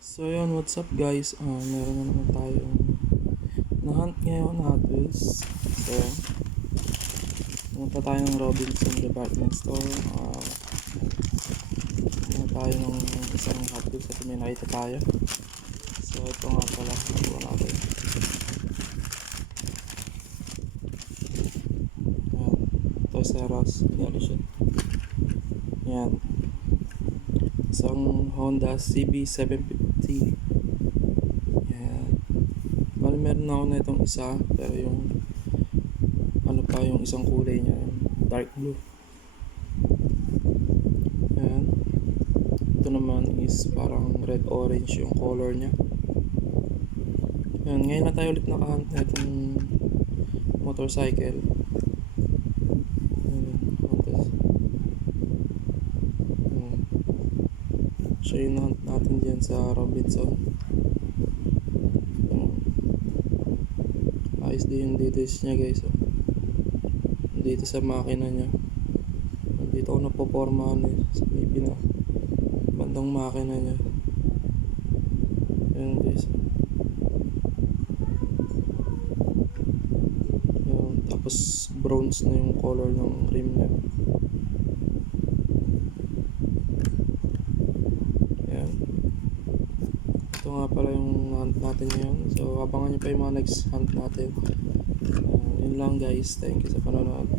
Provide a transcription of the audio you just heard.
So yun, what's up guys? Meron na naman tayong na-hunt ngayon na Hot Wheels. So yun, pumunta tayo ng Robinson Department Store. Pumunta tayo ng isang Hot Wheels at may nakita tayo. So ito nga pala, nakuha natin. Ayan, Toys R Us. Yan siya. Yan. Isang Honda CB750. Yan. Bali meron na ako na itong isa, pero yung ano pa yung isang kulay niya, dark blue. Yan. Ito naman is parang red orange yung color niya. Yan. Ngayon na tayo ulit nakahunt na itong motorcycle. So yun na natin dyan sa Robinson. Ayos din yung details niya guys. Dito sa makina niya. Dito ako napopormahan sa may bandang makina niya. Ayan guys. Ayan. Tapos bronze na yung color ng rim niya. Ito nga pala yung hunt natin ngayon. So abangan nyo pa yung mga next hunt natin. Yun lang guys. Thank you sa panonood.